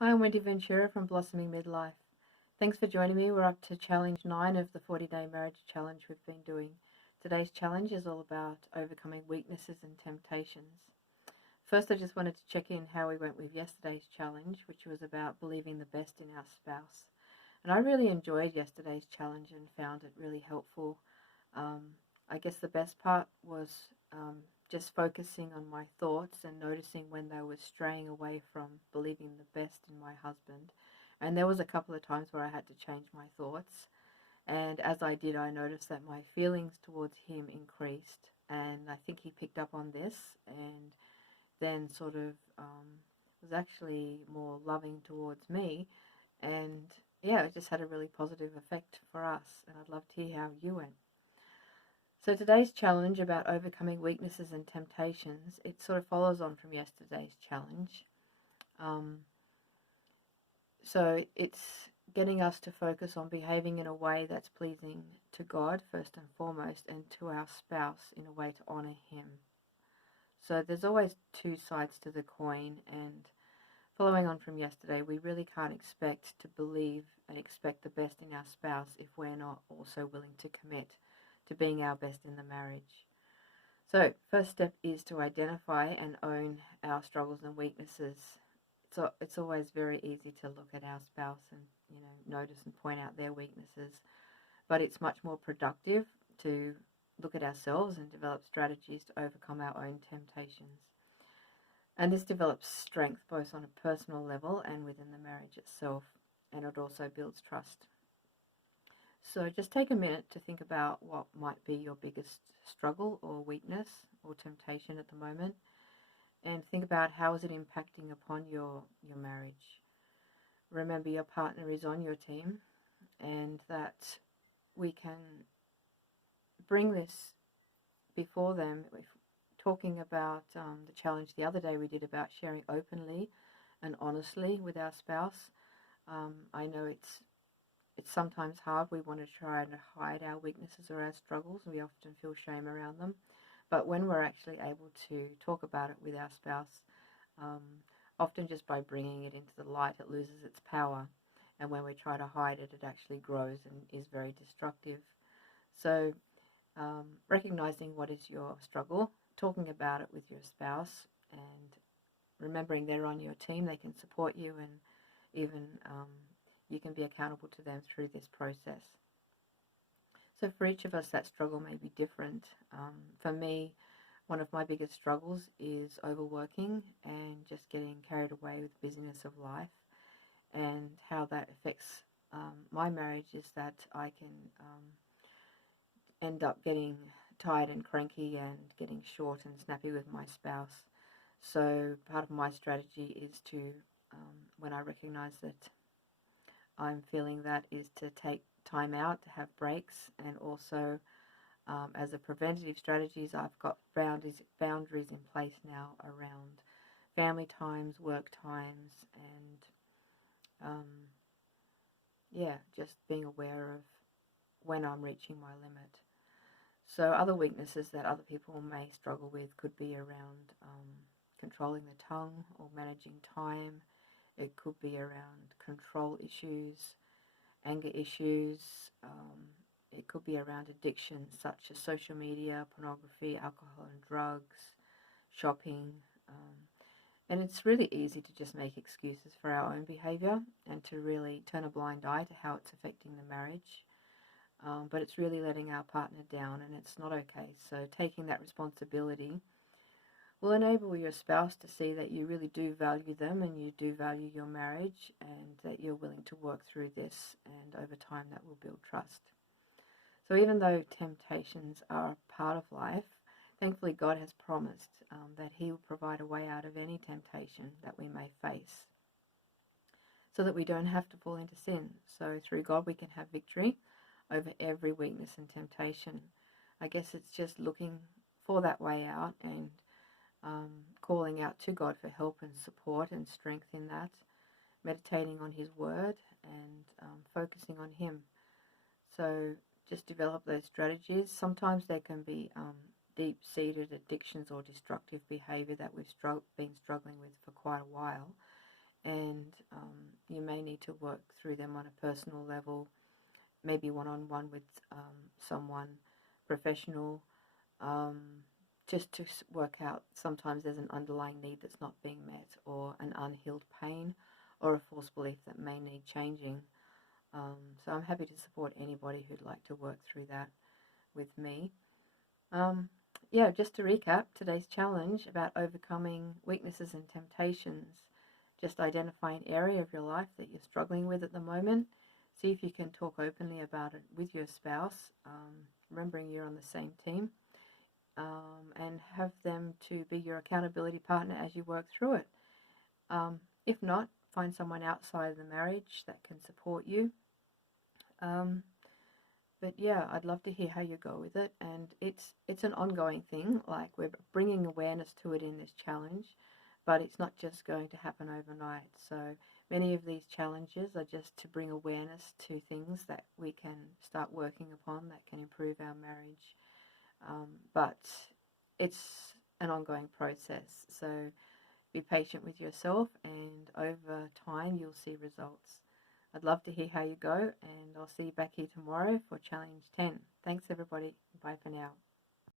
Hi, I'm Wendy Ventura from Blossoming Midlife. Thanks for joining me. We're up to challenge 9 of the 40-day marriage challenge we've been doing. Today's challenge is all about overcoming weaknesses and temptations. First, I just wanted to check in how we went with yesterday's challenge, which was about believing the best in our spouse. And I really enjoyed yesterday's challenge and found it really helpful. Um, I guess the best part was just focusing on my thoughts and noticing when they were straying away from believing the best in my husband. And there was a couple of times where I had to change my thoughts. And as I did, I noticed that my feelings towards him increased. And I think he picked up on this and then sort of was actually more loving towards me. And yeah, it just had a really positive effect for us. And I'd love to hear how you went. So today's challenge about overcoming weaknesses and temptations, it sort of follows on from yesterday's challenge. Um, so it's getting us to focus on behaving in a way that's pleasing to God first and foremost, and to our spouse in a way to honour him. So there's always two sides to the coin, and following on from yesterday, we really can't expect to believe and expect the best in our spouse if we're not also willing to commit to being our best in the marriage. So, first step is to identify and own our struggles and weaknesses. So it's always very easy to look at our spouse and notice and point out their weaknesses, but it's much more productive to look at ourselves and develop strategies to overcome our own temptations. And this develops strength both on a personal level and within the marriage itself, and it also builds trust. So just take a minute to think about what might be your biggest struggle or weakness or temptation at the moment, and think about how is it impacting upon your marriage. Remember, your partner is on your team, and that we can bring this before them. Talking about the challenge the other day we did about sharing openly and honestly with our spouse. I know it's sometimes hard. We want to try and hide our weaknesses or our struggles. We often feel shame around them. But when we're actually able to talk about it with our spouse, um, often just by bringing it into the light, it loses its power. And when we try to hide it, it actually grows and is very destructive. So, recognizing what is your struggle, talking about it with your spouse, and remembering they're on your team, they can support you, and even you can be accountable to them through this process. So for each of us, that struggle may be different. For me, one of my biggest struggles is overworking and just getting carried away with the busyness of life, and how that affects my marriage is that I can end up getting tired and cranky and getting short and snappy with my spouse. So part of my strategy is to, when I recognize that I'm feeling that, is to take time out, to have breaks, and also as a preventative strategies, I've got boundaries in place now around family times, work times, and yeah, just being aware of when I'm reaching my limit. So other weaknesses that other people may struggle with could be around controlling the tongue or managing time. It could be around control issues, anger issues. It could be around addictions such as social media, pornography, alcohol and drugs, shopping. And it's really easy to just make excuses for our own behaviour and to really turn a blind eye to how it's affecting the marriage. But it's really letting our partner down, and it's not okay. So taking that responsibility will enable your spouse to see that you really do value them and you do value your marriage, and that you're willing to work through this, and over time that will build trust. So even though temptations are a part of life, thankfully God has promised that he will provide a way out of any temptation that we may face, so that we don't have to fall into sin. So through God we can have victory over every weakness and temptation. I guess it's just looking for that way out and calling out to God for help and support and strength in that, meditating on his word, and focusing on him. So just develop those strategies. Sometimes there can be deep-seated addictions or destructive behaviour that we've been struggling with for quite a while, and you may need to work through them on a personal level, maybe one-on-one with someone professional, just to work out sometimes there's an underlying need that's not being met, or an unhealed pain, or a false belief that may need changing. So I'm happy to support anybody who'd like to work through that with me. Yeah, just to recap today's challenge about overcoming weaknesses and temptations. Just identify an area of your life that you're struggling with at the moment. See if you can talk openly about it with your spouse, remembering you're on the same team, and have them to be your accountability partner as you work through it. If not, find someone outside of the marriage that can support you. But yeah, I'd love to hear how you go with it, and it's an ongoing thing. Like, we're bringing awareness to it in this challenge, but it's not just going to happen overnight. So many of these challenges are just to bring awareness to things that we can start working upon that can improve our marriage. But it's an ongoing process, so be patient with yourself, and over time you'll see results. I'd love to hear how you go, and I'll see you back here tomorrow for Challenge 10. Thanks everybody. Bye for now.